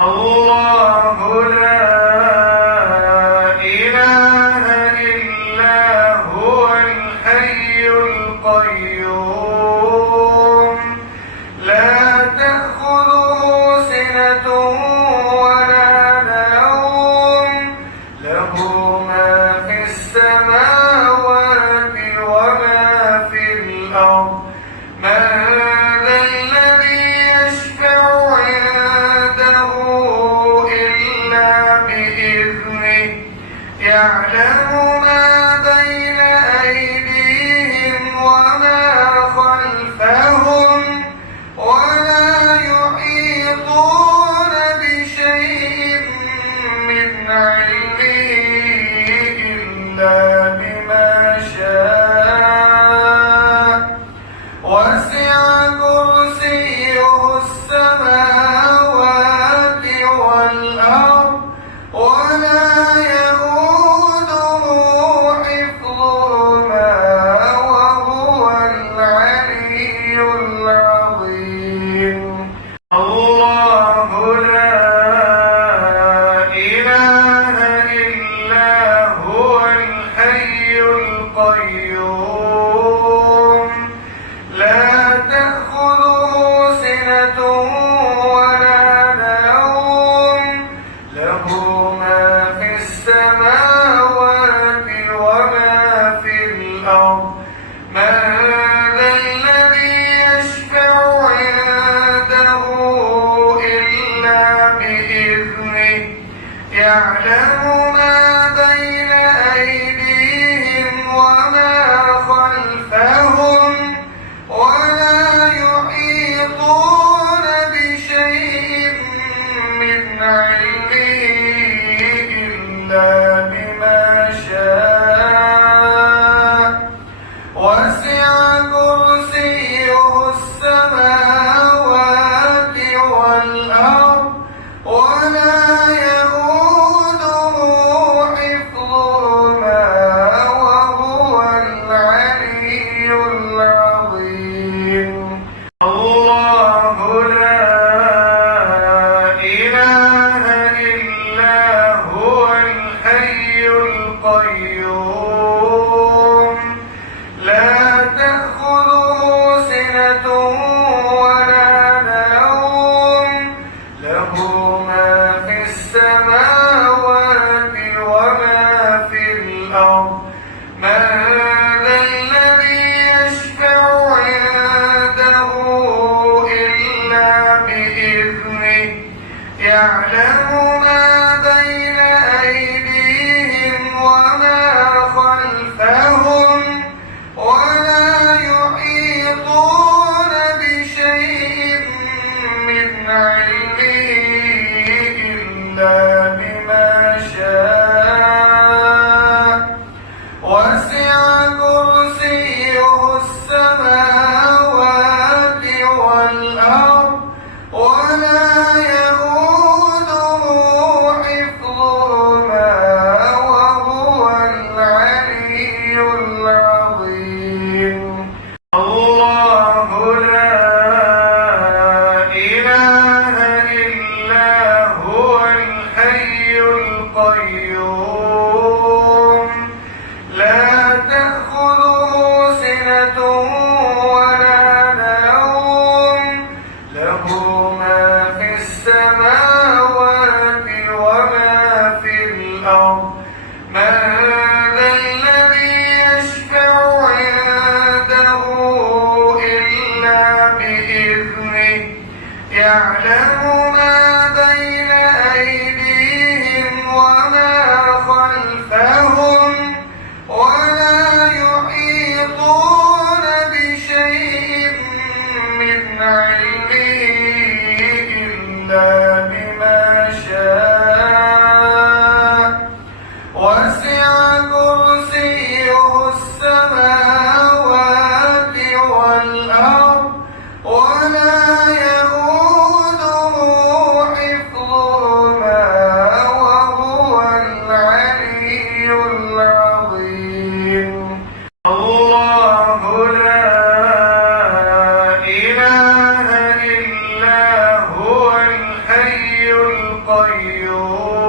الله لا إله إلا هو الحي القيوم لا تأخذه سنة ولا نوم له ما في السماوات وما في الأرض من ذا الذي يشفع عنده إلا بإذنه يعلم ما بين أيديهم وما خلفهم ولا يحيطون بشيء من علمه إلا بما شاء وسع كرسيه السماوات والأرض ولا يئوده حفظهما وهو العلي العظيم الله لا إله إلا هو الحي القيوم لا تأخذه سنة ولا نوم له ما في السماوات وما في الأرض من ذا الذي يشفع عنده إلا بإذنه يعلم ما بين أيديهم وما خلفهم ولا يحيطون بشيء من علمه إلا بما شاء وسع كرسيه السماوات والأرض ولا يئوده حفظهما وهو العلي العظيم الله لا إله إلا هو الحي القيوم لا تأخذه سنة ولا نوم له ما في السماوات وما في الأرض من ذا الذي يشفع عنده إلا بإذنه يعلم ما بين أيديهم وما خلفهم ولا يحيطون بشيء من علمه إلا بما شاء وسع كرسيه السماوات والأرض ولا يئوده حفظهما وهو العلي العظيم الله لا إله إلا هو الحي القيوم لا تأخذه سنة ولا نوم له ما في السماوات وما في الأرض من ذا الذي يشفع عنده إلا بإذنه يعلم ما بين أيديهم وما القيوم